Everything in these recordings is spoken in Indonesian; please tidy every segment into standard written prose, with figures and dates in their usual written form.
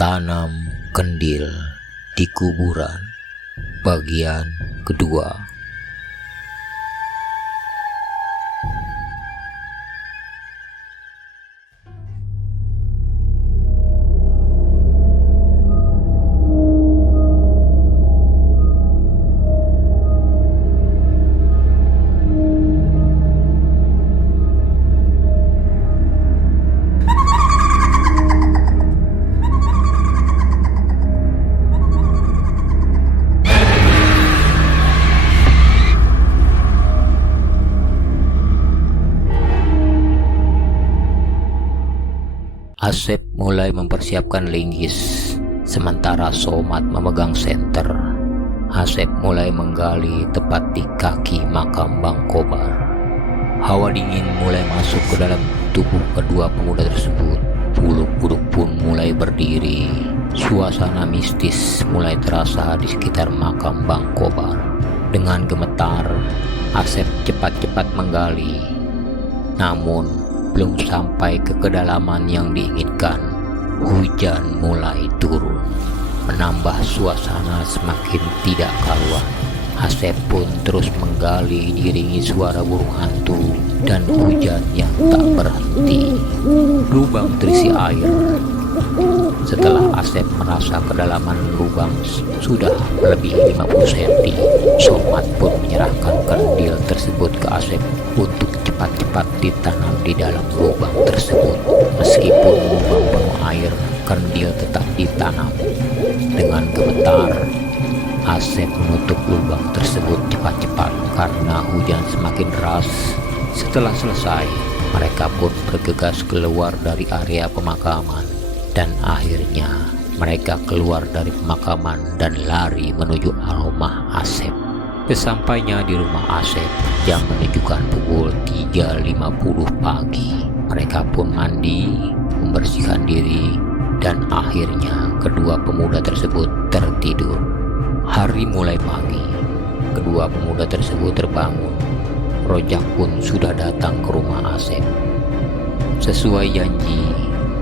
Tanam kendil di kuburan bagian kedua. Asep mulai mempersiapkan linggis, sementara Somad memegang senter. Asep mulai menggali tepat di kaki makam Bang Kobar. Hawa dingin mulai masuk ke dalam tubuh kedua pemuda tersebut. Bulu kuduk pun mulai berdiri. Suasana mistis mulai terasa di sekitar makam Bang Kobar. Dengan gemetar, Asep cepat-cepat menggali. Namun belum sampai ke kedalaman yang diinginkan, hujan mulai turun, menambah suasana semakin tidak karuan. Asep pun terus menggali diiringi suara burung hantu dan hujan yang tak berhenti. Lubang terisi air. Setelah Asep merasa kedalaman lubang sudah lebih 50 cm, Somad pun menyerahkan kendil tersebut ke Asep untuk cepat-cepat ditanam di dalam lubang tersebut. Meskipun lubang penuh air, kendil tetap ditanam. Dengan gemetar, Asep menutup lubang tersebut cepat-cepat karena hujan semakin deras. Setelah selesai, mereka pun bergegas keluar dari area pemakaman. Dan akhirnya mereka keluar dari pemakaman dan lari menuju rumah Asep. Sesampainya di rumah Asep, jam menunjukkan pukul 3.50 pagi. Mereka pun mandi, membersihkan diri, dan akhirnya kedua pemuda tersebut tertidur. Hari mulai pagi, kedua pemuda tersebut terbangun. Rojak pun sudah datang ke rumah Asep. Sesuai janji,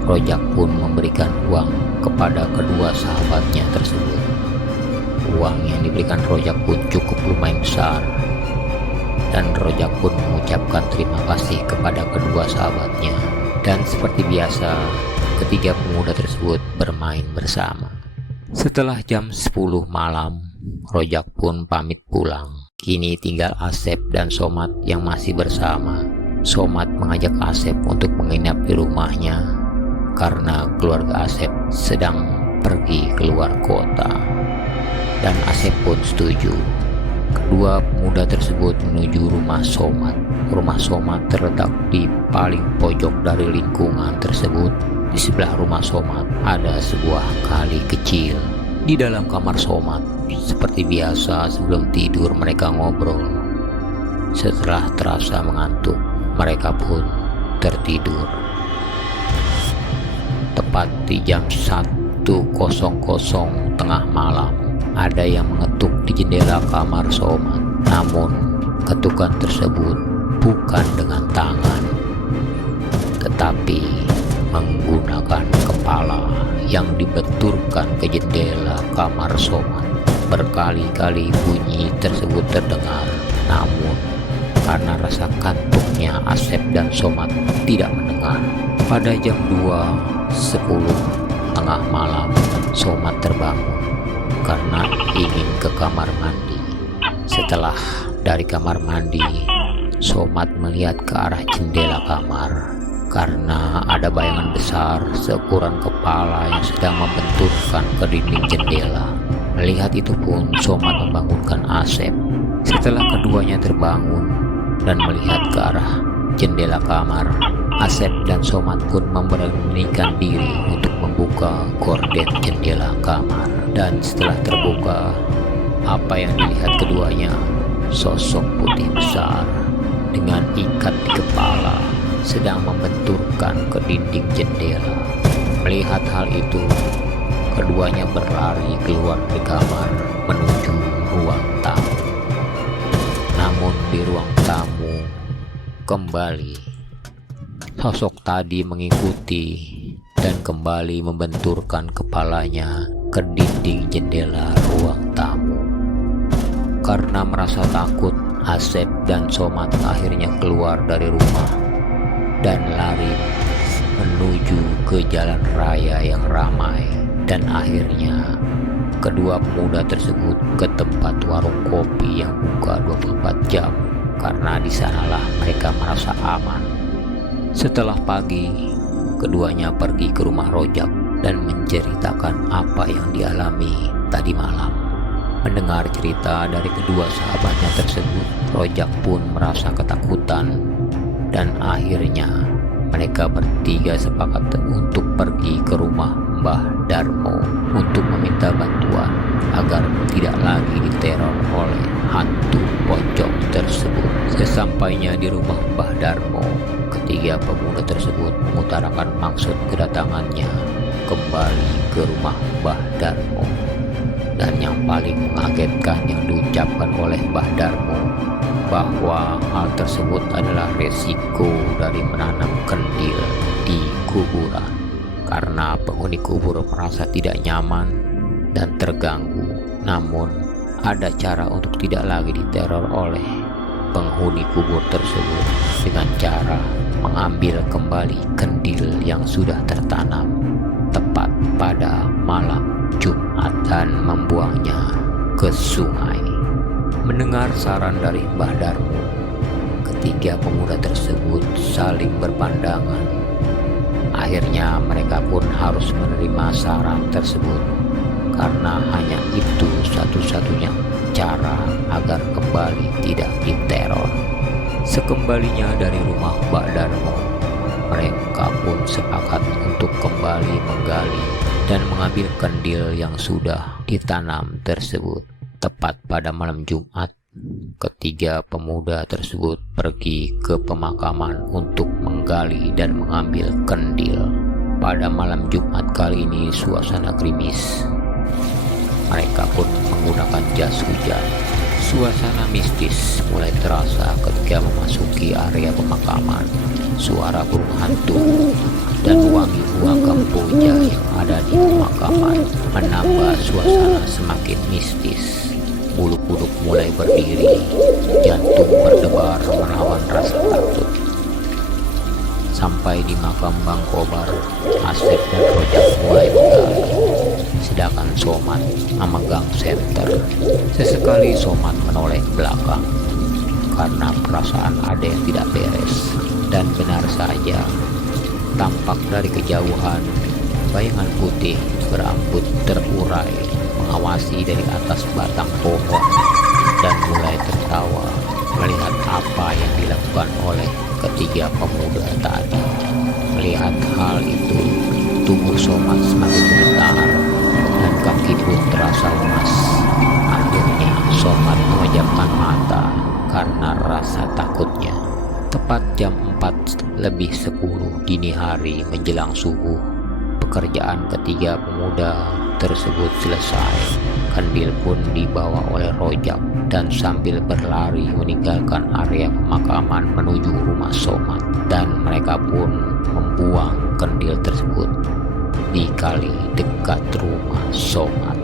Rojak pun memberikan uang kepada kedua sahabatnya tersebut. Uang yang diberikan Rojak pun cukup lumayan besar, dan Rojak pun mengucapkan terima kasih kepada kedua sahabatnya. Dan seperti biasa, ketiga pemuda tersebut bermain bersama. Setelah jam 10 malam, Rojak pun pamit pulang. Kini tinggal Asep dan Somad yang masih bersama. Somad mengajak Asep untuk menginap di rumahnya karena keluarga Asep sedang pergi keluar kota, dan Asep pun setuju. Kedua pemuda tersebut menuju rumah Somad. Rumah Somad terletak di paling pojok dari lingkungan tersebut. Di sebelah rumah Somad ada sebuah kali kecil. Di dalam kamar Somad, seperti biasa sebelum tidur mereka ngobrol. Setelah terasa mengantuk, mereka pun tertidur. Tepat di jam 1.00 tengah malam, ada yang mengetuk di jendela kamar Somad. Namun ketukan tersebut bukan dengan tangan, tetapi menggunakan kepala yang dibenturkan ke jendela kamar Somad. Berkali-kali bunyi tersebut terdengar, namun karena rasa kantuknya Asep dan Somad tidak mendengar. Pada jam 2.10 tengah malam, Somad terbangun karena ingin ke kamar mandi. Setelah dari kamar mandi, Somad melihat ke arah jendela kamar karena ada bayangan besar seukuran kepala yang sedang membenturkan ke dinding jendela. Melihat itu pun Somad membangunkan Asep. Setelah keduanya terbangun dan melihat ke arah jendela kamar, Asep dan Somad pun memberanikan diri untuk membuka gorden jendela kamar. Dan setelah terbuka, apa yang dilihat keduanya? Sosok putih besar dengan ikat di kepala sedang membenturkan ke dinding jendela. Melihat hal itu, keduanya berlari keluar dari kamar menuju ruang tamu. Namun di ruang tamu kembali sosok tadi mengikuti dan kembali membenturkan kepalanya ke dinding jendela ruang tamu. Karena merasa takut, Asep dan Somad akhirnya keluar dari rumah dan lari menuju ke jalan raya yang ramai, dan akhirnya kedua pemuda tersebut ke tempat warung kopi yang buka 24 jam karena di sanalah mereka merasa aman. Setelah pagi, keduanya pergi ke rumah Rojak dan menceritakan apa yang dialami tadi malam. Mendengar cerita dari kedua sahabatnya tersebut, Rojak pun merasa ketakutan dan akhirnya mereka bertiga sepakat untuk pergi ke rumah Mbah Darmo untuk meminta bantuan agar tidak lagi diteror oleh hantu pocong tersebut. Sesampainya di rumah Mbah Darmo, ketiga pemuda tersebut mengutarakan maksud kedatangannya kembali ke rumah Mbah Darmo. Dan yang paling mengagetkan yang diucapkan oleh Mbah Darmo, bahwa hal tersebut adalah resiko dari menanam kendil di kuburan, karena penghuni kubur merasa tidak nyaman dan terganggu. Namun ada cara untuk tidak lagi diteror oleh penghuni kubur tersebut dengan cara mengambil kembali kendil yang sudah tertanam tepat pada malam Jumat dan membuangnya ke sungai. Mendengar saran dari Mbah Darmo, ketiga pemuda tersebut saling berpandangan. Akhirnya mereka pun harus menerima saran tersebut, karena hanya itu satu-satunya cara agar kembali tidak diteror. Sekembalinya dari rumah Mbah Darmo, mereka pun sepakat untuk kembali menggali dan mengambil kendil yang sudah ditanam tersebut. Tepat pada malam Jumat, ketiga pemuda tersebut pergi ke pemakaman untuk menggali dan mengambil kendil. Pada malam Jumat kali ini suasana gerimis. Mereka pun menggunakan jas hujan. Suasana mistis mulai terasa ketika memasuki area pemakaman. Suara burung hantu dan wangi bunga kemboja yang ada di pemakaman menambah suasana semakin mistis. Bulu kuduk mulai berdiri, jantung berdebar melawan rasa takut. Sampai di makam Bang Kobar, Asep dan Rojak mulai menggali, sedangkan Somad memegang senter. Sesekali Somad menoleh ke belakang karena perasaan ada yang tidak beres. Dan benar saja, tampak dari kejauhan bayangan putih berambut terurai mengawasi dari atas batang pohon dan mulai tertawa melihat apa yang dilakukan oleh ketiga pemuda tadi. Melihat hal itu, tubuh Somad semakin gemetar dan kaki pun terasa lemas. Akhirnya Somad memejamkan mata karena rasa takutnya. Tepat jam 4:10 dini hari menjelang subuh, pekerjaan ketiga pemuda tersebut selesai. Kendil pun dibawa oleh Rojak dan sambil berlari meninggalkan area pemakaman menuju rumah Somad, dan mereka pun membuang kendil tersebut di kali dekat rumah Somad.